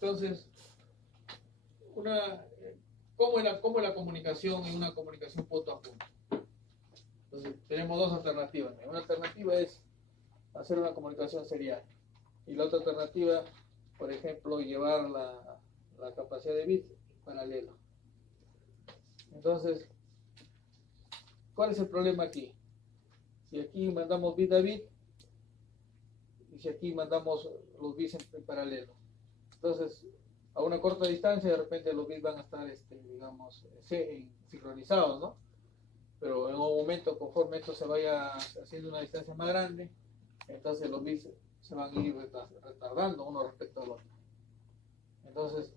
Entonces, ¿cómo es la comunicación en una comunicación punto a punto? Entonces, tenemos dos alternativas. Una alternativa es hacer una comunicación serial. Y la otra alternativa, por ejemplo, llevar la capacidad de bit paralelo. Entonces, ¿cuál es el problema aquí? Si aquí mandamos bit a bit, y si aquí mandamos los bits en paralelo. Entonces, a una corta distancia, de repente los bits van a estar, digamos, sincronizados, ¿no? Pero en un momento, conforme esto se vaya haciendo una distancia más grande, entonces los bits se van a ir retardando uno respecto al otro. Entonces,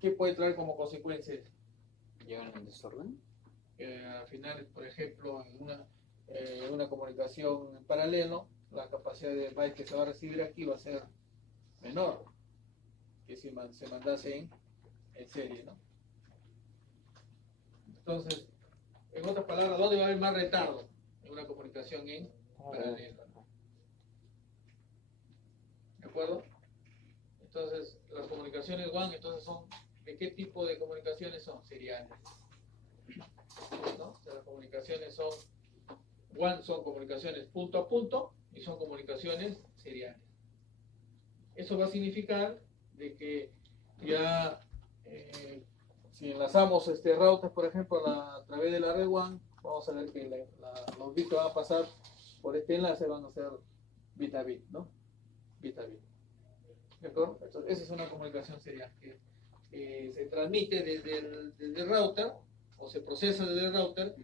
¿qué puede traer como consecuencia eso? ¿Llegan en desorden? Al final, por ejemplo, en una comunicación en paralelo, la capacidad de byte que se va a recibir aquí va a ser menor que si se mandase en serie, ¿no? Entonces, en otras palabras, ¿dónde va a haber más retardo? En una comunicación en paralelo. ¿De acuerdo? Entonces, las comunicaciones WAN, entonces ¿de qué tipo de comunicaciones son? Seriales. ¿No? O sea, las comunicaciones WAN son comunicaciones punto a punto y son comunicaciones seriales. Eso va a significar de que ya si enlazamos routers, por ejemplo, a través de la red WAN, vamos a ver que los bits que van a pasar por este enlace van a ser bit a bit, ¿no? Bit a bit. ¿De acuerdo? Entonces, esa es una comunicación serial que se transmite desde el router o se procesa desde el router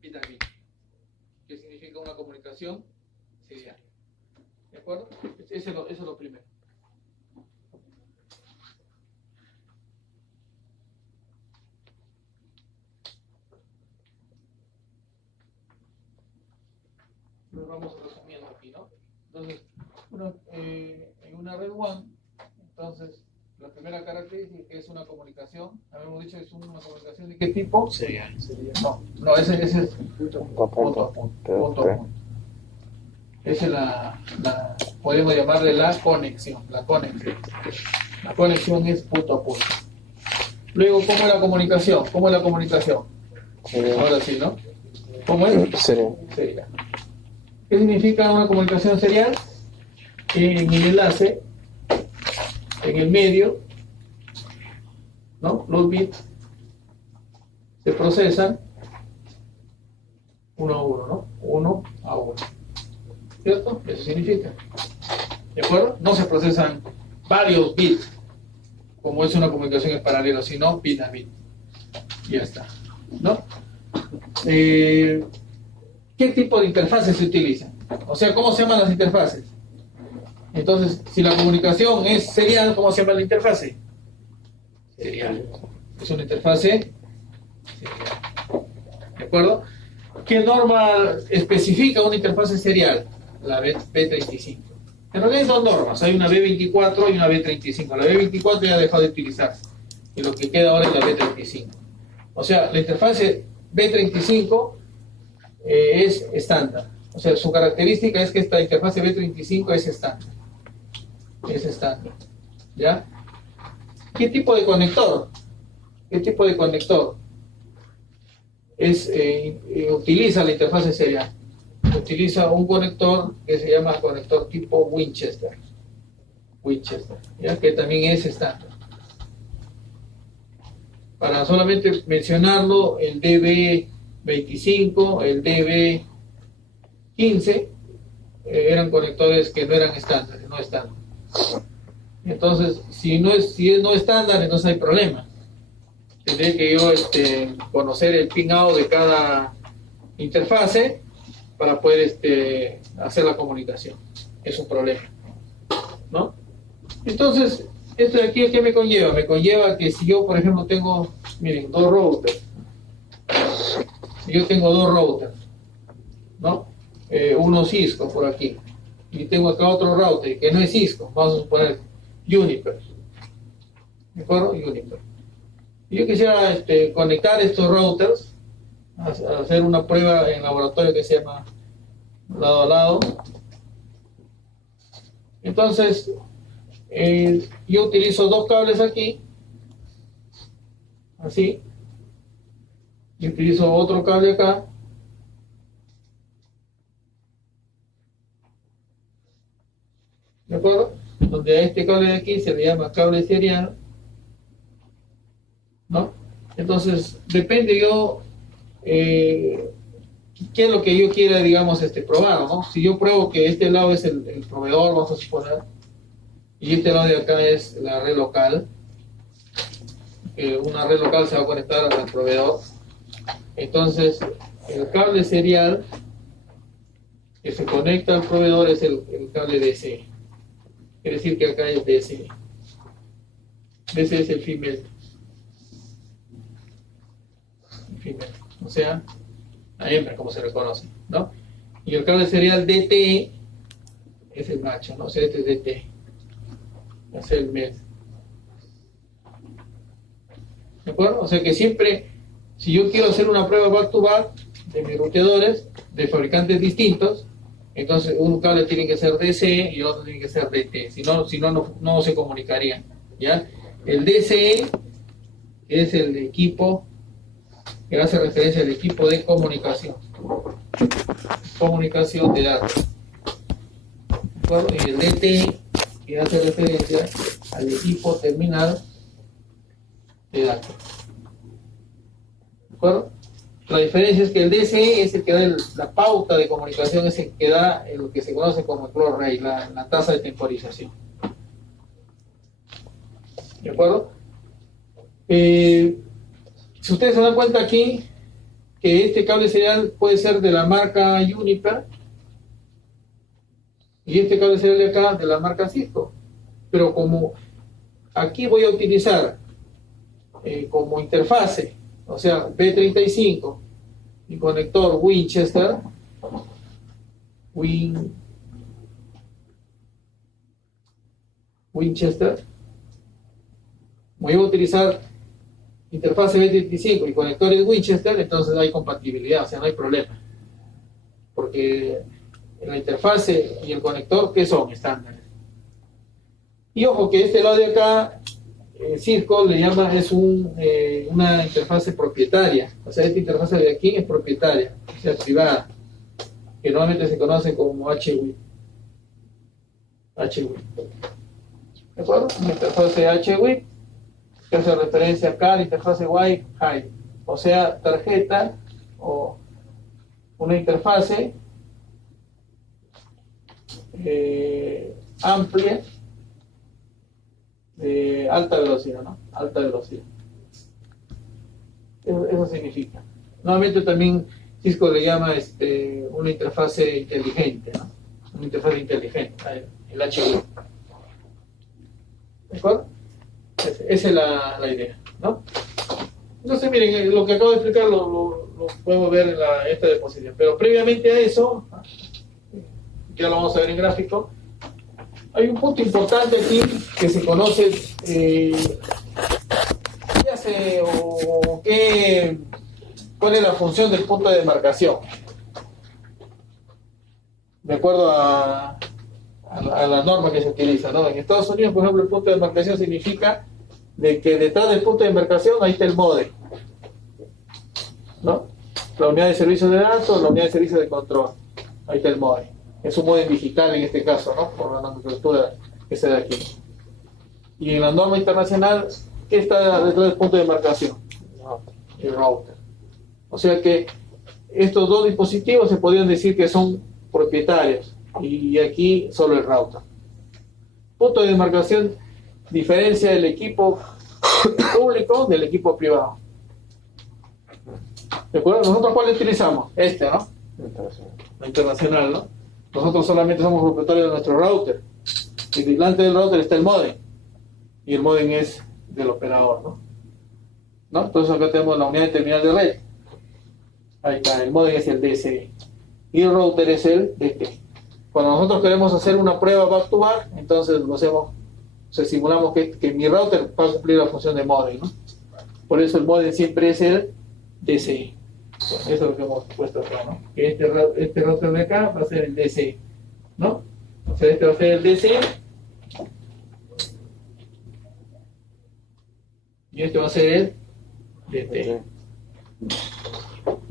bit a bit, que significa una comunicación serial. ¿De acuerdo? Eso es lo primero. Nos vamos resumiendo aquí, ¿no? Entonces, en una red WAN, entonces, la primera característica es una comunicación, habíamos dicho que es una comunicación ¿de qué tipo? Serial. No, ese es punto a punto. Esa es podemos llamarle la conexión. La conexión es punto a punto. Luego, ¿cómo es la comunicación? Ahora sí, ¿no? ¿Cómo es? Serial. ¿Qué significa una comunicación serial? En el enlace, en el medio, ¿no? Los bits se procesan uno a uno, ¿no? Uno a uno. ¿Cierto? Eso significa. ¿De acuerdo? No se procesan varios bits, como es una comunicación en paralelo, sino bit a bit. Ya está. ¿No? ¿Qué tipo de interfaces se utilizan? O sea, ¿cómo se llaman las interfaces? Entonces, si la comunicación es serial, ¿cómo se llama la interfase? Serial. Es una interfase serial. ¿De acuerdo? ¿Qué norma especifica una interfase serial? La B35. En realidad hay dos normas. Hay una B24 y una B35. La B24 ya ha dejado de utilizarse. Y lo que queda ahora es la B35. O sea, la interfase B35 es estándar. O sea, su característica es que esta interfase B35 es estándar. Es estándar. ¿Ya? ¿Qué tipo de conector? Utiliza la interfase serial? Utiliza un conector que se llama conector tipo Winchester, ¿ya? Que también es estándar. Para solamente mencionarlo, el DB25, el DB15 eran conectores que no eran estándares, no estándar. Entonces, si es no estándar, entonces hay problema. Tendré que yo conocer el pin out de cada interfase para poder hacer la comunicación. Es un problema, ¿no? Entonces, esto de aquí, ¿qué me conlleva? Me conlleva que si yo, por ejemplo, tengo, miren, dos routers. Si yo tengo dos routers, ¿no? Uno Cisco por aquí. Y tengo acá otro router que no es Cisco, vamos a suponer Juniper. ¿De acuerdo? Juniper. Y yo quisiera conectar estos routers, hacer una prueba en laboratorio que se llama lado a lado. Entonces, yo utilizo dos cables aquí, así, y utilizo otro cable acá, ¿de acuerdo? Donde a este cable de aquí se le llama cable serial, ¿no? Entonces, depende yo, qué es lo que yo quiera, digamos, probar, ¿no? Si yo pruebo que este lado es el proveedor, vamos a suponer, y este lado de acá es la red local, una red local se va a conectar al proveedor, entonces el cable serial que se conecta al proveedor es el cable DC. Quiere decir que acá es DC. DC es el female. O sea, la hembra, como se reconoce, ¿no? Y el cable serial DT es el macho, ¿no? O sea, este es DT. Es el male. ¿De acuerdo? O sea que siempre, si yo quiero hacer una prueba back to back de mis ruteadores de fabricantes distintos, entonces un cable tiene que ser DC y el otro tiene que ser DT, si no, no se comunicarían, ¿ya? El DC es el equipo que hace referencia al equipo de comunicación de datos, ¿de acuerdo? Y el DT que hace referencia al equipo terminal de datos, ¿de acuerdo? La diferencia es que el DCE es el que da la pauta de comunicación, es el que da lo que se conoce como el clock rate, la tasa de temporización. ¿De acuerdo? Si ustedes se dan cuenta aquí que este cable serial puede ser de la marca Uniper y este cable serial de acá de la marca Cisco, pero como aquí voy a utilizar como interfase, o sea, B35 y conector Winchester, voy a utilizar interfase B35 y conectores Winchester, entonces hay compatibilidad, o sea, no hay problema, porque la interfase y el conector, ¿qué son? Estándares. Y ojo que este lado de acá, Cisco le llama, es una interfase propietaria, o sea, esta interfase de aquí es propietaria, o sea, privada, que normalmente se conoce como HWIP. ¿De acuerdo? Una interfase HWIP que hace referencia acá a la interfase Wi-Fi, o sea, tarjeta o una interfase amplia de alta velocidad, ¿no? Alta velocidad. Eso significa. Nuevamente también Cisco le llama una interfase inteligente, ¿no? Una interfase inteligente, el HWIP. ¿De acuerdo? Esa es la idea, ¿no? Entonces, miren, lo que acabo de explicar lo podemos ver en esta diapositiva. Pero previamente a eso, ya lo vamos a ver en gráfico, hay un punto importante aquí que se conoce, cuál es la función del punto de demarcación. De acuerdo a la norma que se utiliza, ¿no? En Estados Unidos, por ejemplo, el punto de demarcación significa de que detrás del punto de demarcación ahí está el módem, ¿no? La unidad de servicio de datos, la unidad de servicio de control, ahí está el módem. Es un módem digital en este caso, ¿no? Por la nomenclatura que se da aquí. Y en la norma internacional, ¿qué está detrás del punto de demarcación? El router. O sea que estos dos dispositivos se podrían decir que son propietarios, y aquí solo el router. Punto de demarcación diferencia el equipo público del equipo privado. ¿De acuerdo? ¿Nosotros cuál utilizamos? ¿No? La internacional, ¿no? Nosotros solamente somos propietarios de nuestro router. Y delante del router está el módem. Y el módem es del operador, ¿no? Entonces acá tenemos la unidad de terminal de red. Ahí está, el módem es el DSE. Y el router es el DT. Cuando nosotros queremos hacer una prueba back to back, entonces lo hacemos, simulamos que mi router va a cumplir la función de módem, ¿no? Por eso el módem siempre es el DCE. Eso es lo que hemos puesto acá, ¿no? Que este router de acá va a ser el DCE, ¿no? O sea, este va a ser el DCE y este va a ser el DT.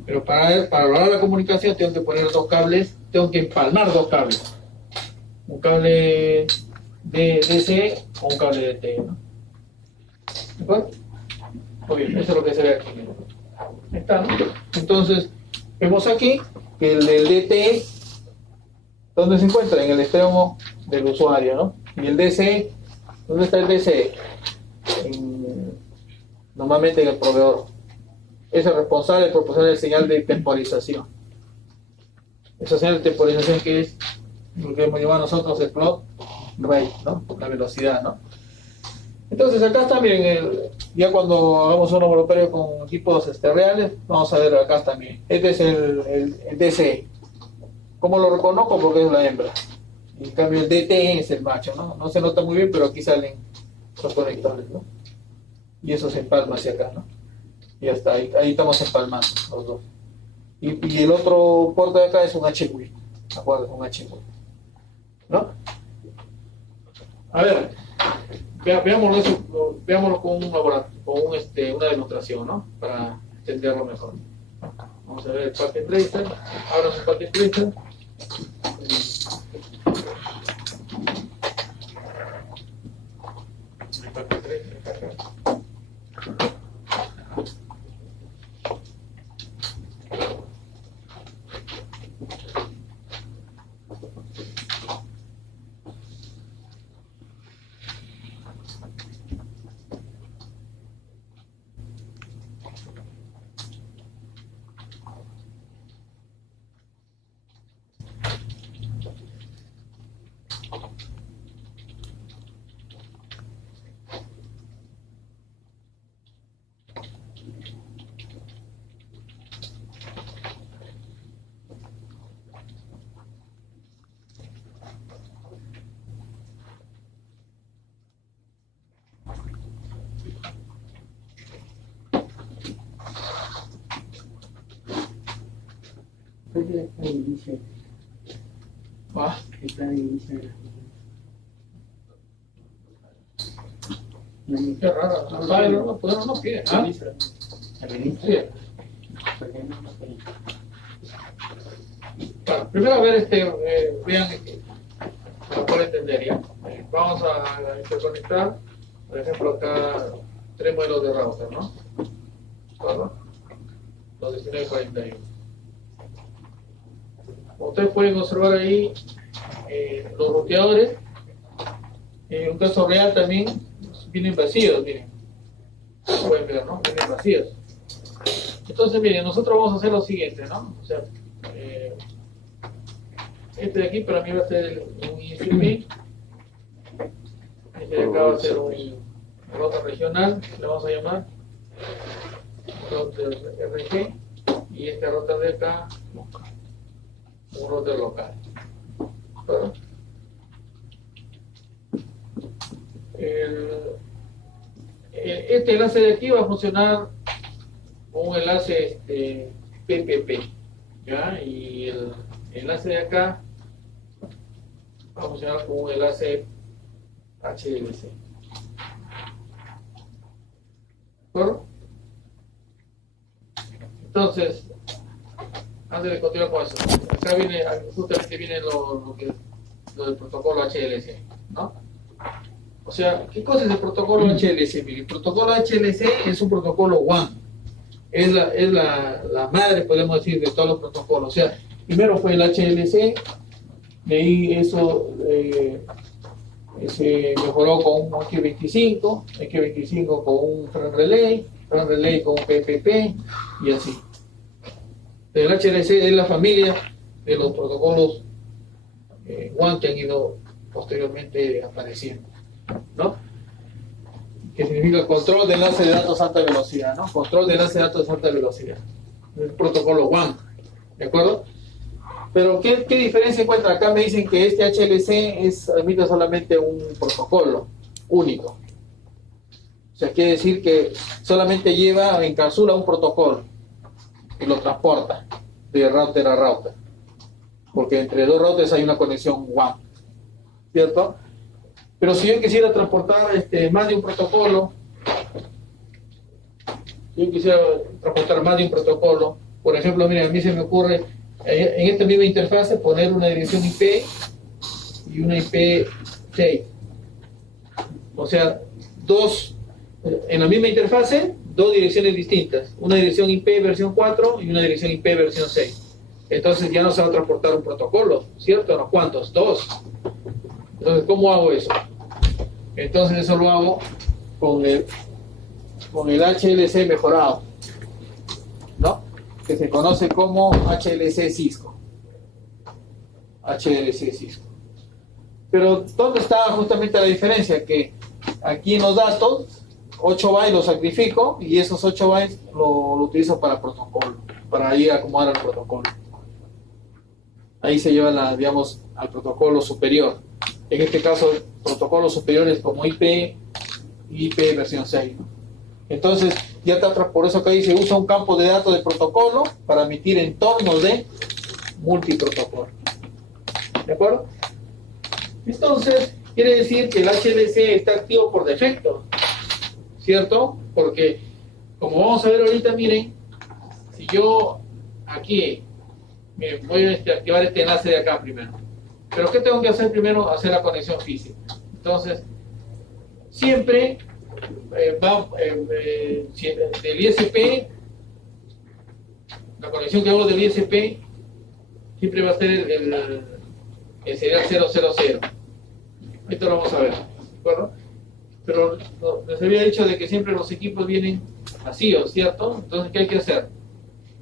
Pero para lograr la comunicación tengo que poner dos cables, tengo que empalmar dos cables. Un cable de DC o un cable de DT, ¿no? ¿De acuerdo? Muy bien, eso es lo que se ve aquí. Ahí está, ¿no? Entonces, vemos aquí que el DT, ¿dónde se encuentra? En el extremo del usuario, ¿no? Y el DC, ¿dónde está el DC? Normalmente en el proveedor. Es el responsable de proporcionar el señal de temporización. Esa señal de temporización que es lo que hemos llamado nosotros el clock rate, ¿no? La velocidad, ¿no? Entonces acá también, ya cuando hagamos un laboratorio con equipos reales, vamos a ver acá también. Este es el DC. ¿Cómo lo reconozco? Porque es la hembra. En cambio el DT es el macho, ¿no? No se nota muy bien, pero aquí salen los conectores, ¿no? Y eso se empalma hacia acá, ¿no? Y ya está, ahí estamos empalmando los dos. Y el otro puerto de acá es un HWI. Acuérdense, un HWI. ¿No? A ver, veámoslo con un laboratorio, con una demostración, ¿no? Para entenderlo mejor. Vamos a ver el packet tracer. Ahora es un packet tracer. El packet tracer está acá. Ah, qué raro, no pide. ¿Ah? Sí. Bueno, primero a ver, vean para poder entender ya. Vamos a interconectar, por ejemplo, acá 3 modelos de router, ¿no? ¿Verdad? Los 1941. Como ustedes pueden observar ahí, los ruteadores, en un caso real también, vienen vacíos, miren. Pueden ver, ¿no? Vienen vacíos. Entonces, miren, nosotros vamos a hacer lo siguiente, ¿no? O sea, este de aquí para mí va a ser un ISP. Este de acá va a ser un router regional, le vamos a llamar router RG. Y este router de acá, un router local. ¿Verdad? Este enlace de aquí va a funcionar con un enlace PPP, ¿ya? Y el enlace de acá va a funcionar con un enlace HDLC. ¿De acuerdo? Entonces, antes de continuar con eso, acá viene, justamente viene lo del protocolo HLC, ¿no? O sea, ¿qué cosa es el protocolo HLC? El protocolo HLC es un protocolo WAN. Es la madre, podemos decir, de todos los protocolos. O sea, primero fue el HLC, de ahí eso se mejoró con un X25 con un FRAN relay con un PPP y así. El HLC es la familia de los protocolos WAN que han ido posteriormente apareciendo, ¿no? Que significa control de enlace de datos a alta velocidad, ¿no? Control de enlace de datos a alta velocidad. El protocolo WAN, ¿de acuerdo? Pero ¿qué diferencia encuentra? Acá me dicen que este HLC admite solamente un protocolo único. O sea, quiere decir que solamente encapsula un protocolo y lo transporta de router a router. Porque entre dos routers hay una conexión WAN, ¿cierto? Pero si yo quisiera transportar más de un protocolo, yo quisiera transportar más de un protocolo, por ejemplo, miren, a mí se me ocurre en esta misma interfase poner una dirección IP y una IP 6. O sea, en la misma interfase, dos direcciones distintas. Una dirección IP versión 4 y una dirección IP versión 6. Entonces ya no se va a transportar un protocolo, ¿cierto? ¿No? ¿Cuántos? Dos. Entonces, ¿cómo hago eso? Entonces eso lo hago con el HLC mejorado, ¿no? Que se conoce como HLC Cisco. HLC Cisco. Pero ¿dónde está justamente la diferencia? Que aquí en los datos 8 bytes los sacrifico y esos 8 bytes lo utilizo para protocolo, para ir a acomodar al protocolo. Ahí se lleva digamos, al protocolo superior. En este caso, protocolos superiores como IP versión 6, ¿no? Entonces, ya está, por eso que ahí se usa un campo de datos de protocolo para emitir entornos de multiprotocolo. ¿De acuerdo? Entonces, quiere decir que el HLC está activo por defecto, ¿cierto? Porque, como vamos a ver ahorita, miren, si yo aquí, miren, voy a activar este enlace de acá primero. Pero ¿qué tengo que hacer primero? Hacer la conexión física. Entonces, siempre del ISP, la conexión que hago del ISP siempre va a ser el serial 000. Esto lo vamos a ver, ¿de acuerdo? Pero les había dicho de que siempre los equipos vienen vacíos, ¿cierto? Entonces, ¿qué hay que hacer?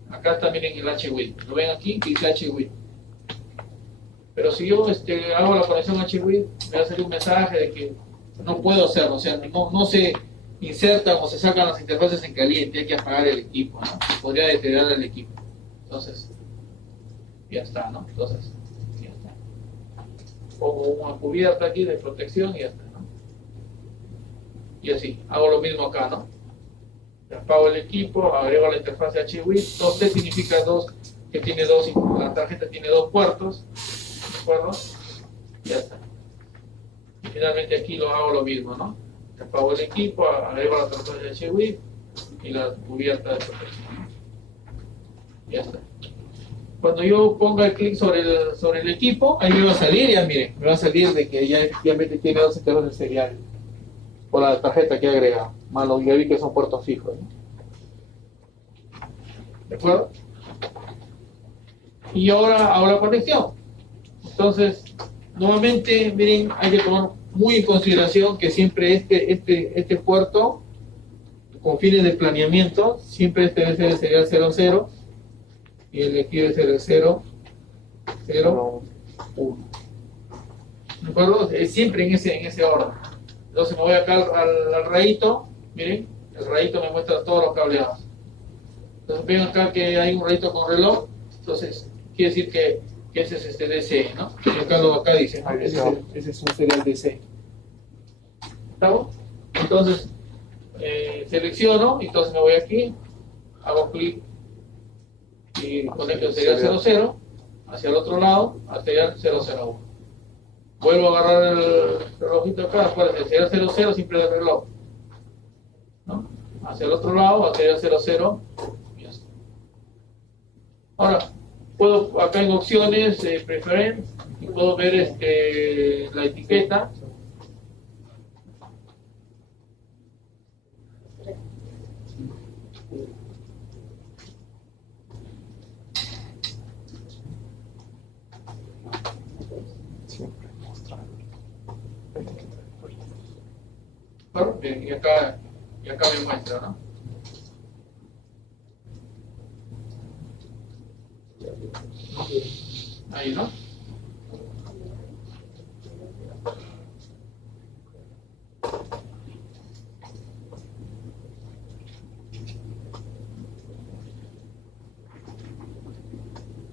Acá está, miren, el HWID. ¿Lo ven aquí? Que dice HWID. Pero si yo hago la conexión HWID, me va a salir un mensaje de que no puedo hacerlo, o sea, no se insertan o se sacan las interfaces en caliente, hay que apagar el equipo, ¿no? Podría deteriorar el equipo. Entonces, ya está, ¿no? Entonces, ya está. Pongo una cubierta aquí de protección y ya está, ¿no? Y así, hago lo mismo acá, ¿no? Apago el equipo, agrego la interfaz HWID. 2T significa que tiene la tarjeta tiene 2 puertos, ¿de acuerdo? Ya está. Y finalmente aquí hago lo mismo, ¿no? Apago el equipo, agrego la tarjeta de HWID y la cubierta de protección. Ya está. Cuando yo ponga el clic sobre el equipo, ahí me va a salir, ya miren, me va a salir de que ya efectivamente tiene 2 interfaces seriales por la tarjeta que he agregado. Malo, ya vi que son puertos fijos, ¿no? ¿De acuerdo? Y ahora hago la conexión. Entonces, nuevamente, miren, hay que tomar muy en consideración que siempre este puerto, con fines de planeamiento, siempre debe ser el serial 00 y el de aquí debe ser el 0, 0, 1. ¿De acuerdo? Es siempre en ese orden. Entonces me voy acá al rayito, miren, el rayito me muestra todos los cableados. Entonces ven acá que hay un rayito con reloj, entonces quiere decir que ese es DC, ¿no? Y acá dice, ¿no? Ese es un serial DC. ¿Estamos? Entonces selecciono, entonces me voy aquí, hago clic y conecto el serial 00 hacia el otro lado, al serial 001. Vuelvo a agarrar el relojito acá, acuérdense, el serial 00 siempre del reloj, ¿no? Hacia el otro lado, hacia el 00. Ahora, puedo, acá en opciones, preference, y puedo ver la etiqueta. Claro, y acá me muestra, ¿no? Ahí, ¿no?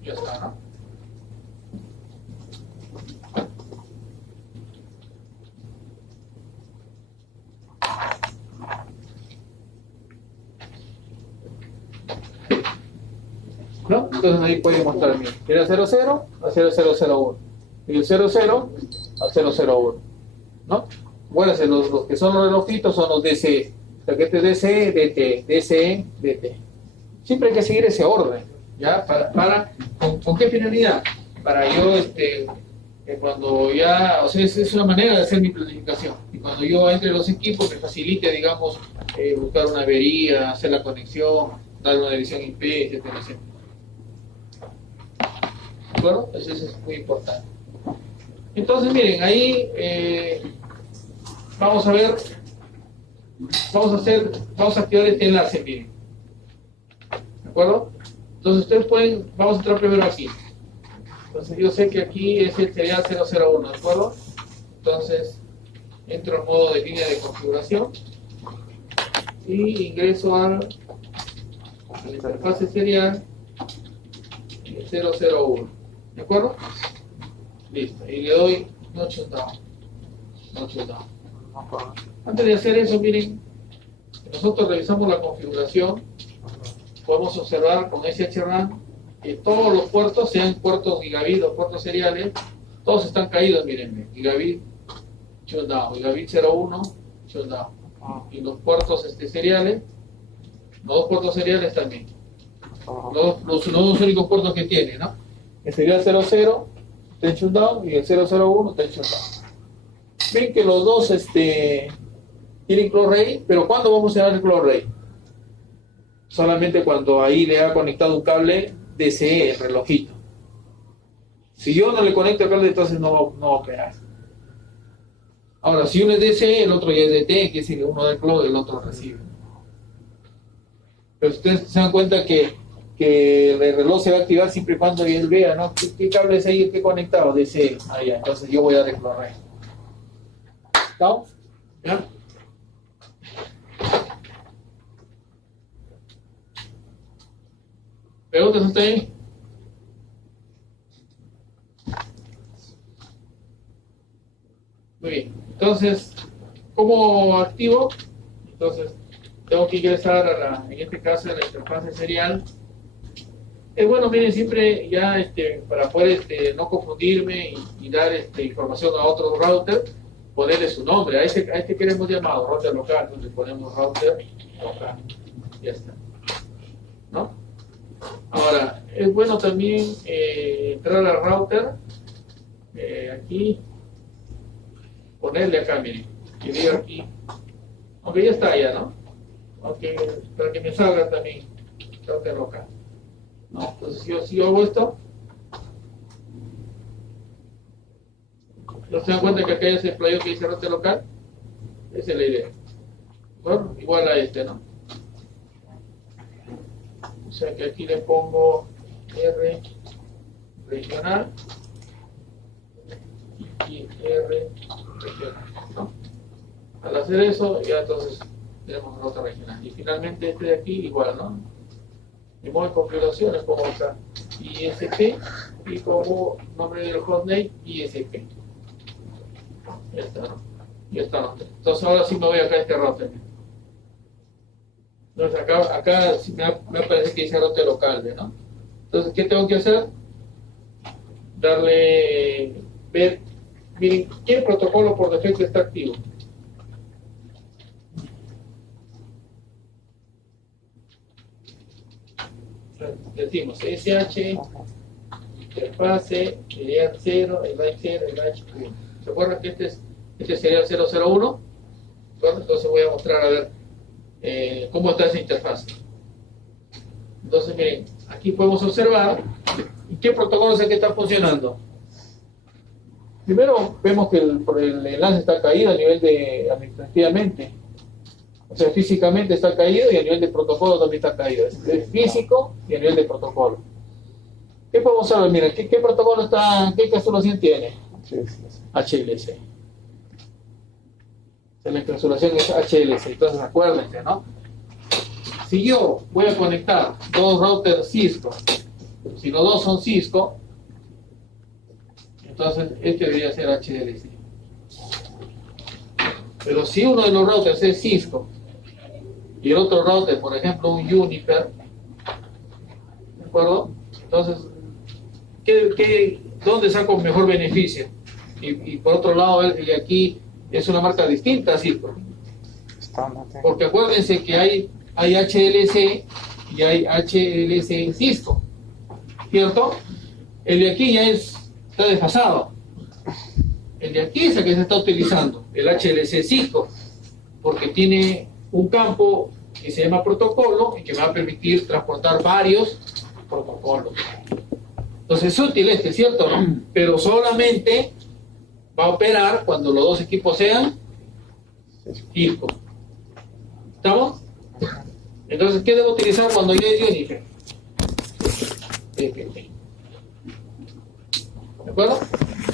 Ya está, ¿no? ¿No? Entonces ahí puede mostrar, mira, el 00 a 0001 y el 00 a 001, ¿no? Bueno, los que son los relojitos son los DCE, O sea que este es DCE, DT, DCE, DT. Siempre hay que seguir ese orden, ¿ya? ¿Con qué finalidad? Para yo, cuando ya, o sea, es una manera de hacer mi planificación. Y cuando yo entre los equipos me facilite, digamos, buscar una avería, hacer la conexión, dar una dirección IP, etcétera, etcétera. ¿De acuerdo? Eso es muy importante. Entonces, miren, ahí vamos a ver, vamos a activar este enlace, miren. ¿De acuerdo? Entonces ustedes pueden, vamos a entrar primero aquí. Entonces yo sé que aquí es el serial 001, ¿de acuerdo? Entonces entro en modo de línea de configuración y ingreso a la interfase serial 001, ¿de acuerdo? Listo, y le doy no shutdown. Antes de hacer eso, miren, nosotros revisamos la configuración, podemos observar con SHRAM que todos los puertos, sean puertos gigabit o puertos seriales, todos están caídos, miren, gigabit, shutdown, gigabit 01, shutdown. Y los puertos seriales, los dos puertos seriales también. Los dos únicos puertos que tiene, ¿no? El serial 00 está en shutdown y el 001 está en shutdown. Ven que los dos tienen CloudRay, pero ¿cuándo vamos a dar el CloudRay? Solamente cuando ahí le ha conectado un cable DCE, el relojito. Si yo no le conecto el cable, entonces no va a operar. Ahora, si uno es DCE, el otro ya es DT, que es decir, uno da cloud y el otro recibe. Pero ustedes se dan cuenta que el reloj se va a activar siempre y cuando él vea, ¿no? ¿Qué cable es ahí el que he conectado? DCE. Allá, entonces yo voy a dar el CloudRay. ¿Estamos? ¿Ya? ¿Preguntas hasta ahí? Muy bien. Entonces, ¿cómo activo? Entonces, tengo que ingresar en este caso, a la interfaz serial. Bueno, miren, siempre ya para poder no confundirme y dar información a otro router, ponerle su nombre. A este queremos llamado router local, entonces ponemos router local. Ya está. ¿No? Ahora, es bueno también entrar al router, aquí, ponerle acá, miren, y digo aquí, aunque ya está allá, ¿no? Aunque, para que me salga también router local. ¿No? Entonces, si yo hago esto, ¿no se dan cuenta que acá hay ese playo que dice router local? Esa es la idea. Bueno, igual a ¿no? O sea que aquí le pongo R regional y R regional, ¿no? Al hacer eso, ya entonces tenemos la otra regional. Y finalmente este de aquí igual, ¿no? En modo de configuración le pongo acá ISP y como nombre del hostname ISP. Ya está, ¿no? Ya está. Entonces ahora sí me voy acá a este router. Entonces acá me parece que dice router local, ¿no? Entonces, ¿qué tengo que hacer? Ver, miren, ¿qué protocolo por defecto está activo? Decimos SH, interfase, serial 0, el line 0, el line 1. ¿Se acuerdan que este sería el 001? Bueno, entonces voy a mostrar a ver cómo está esa interfaz. Entonces, miren, aquí podemos observar qué protocolo es el que está funcionando. Primero, vemos que el enlace está caído a nivel de administrativamente. O sea, físicamente está caído y a nivel de protocolo también está caído. Es físico y a nivel de protocolo. ¿Qué podemos saber? Miren, ¿qué protocolo está, qué encapsulación tiene? HLC. La encapsulación es HLC, entonces acuérdense, ¿no? Si yo voy a conectar dos routers Cisco, si los dos son Cisco, entonces este debería ser HLC. Pero si uno de los routers es Cisco y el otro router, por ejemplo, un Juniper, ¿de acuerdo? Entonces, ¿dónde saco mejor beneficio? Y por otro lado, y aquí es una marca distinta a Cisco. Porque acuérdense que hay HLC y hay HLC Cisco, ¿cierto? El de aquí ya está desfasado. El de aquí es el que se está utilizando, el HLC Cisco, porque tiene un campo que se llama protocolo y que me va a permitir transportar varios protocolos. Entonces es útil ¿cierto? ¿No? Pero solamente va a operar cuando los dos equipos sean Cisco. ¿Estamos? Entonces, ¿qué debo utilizar cuando yo es Juniper? PPT. ¿De acuerdo?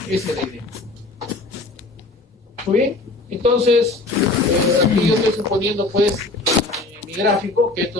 Esa es la idea. Muy bien. Entonces, aquí yo estoy suponiendo pues en mi gráfico que esto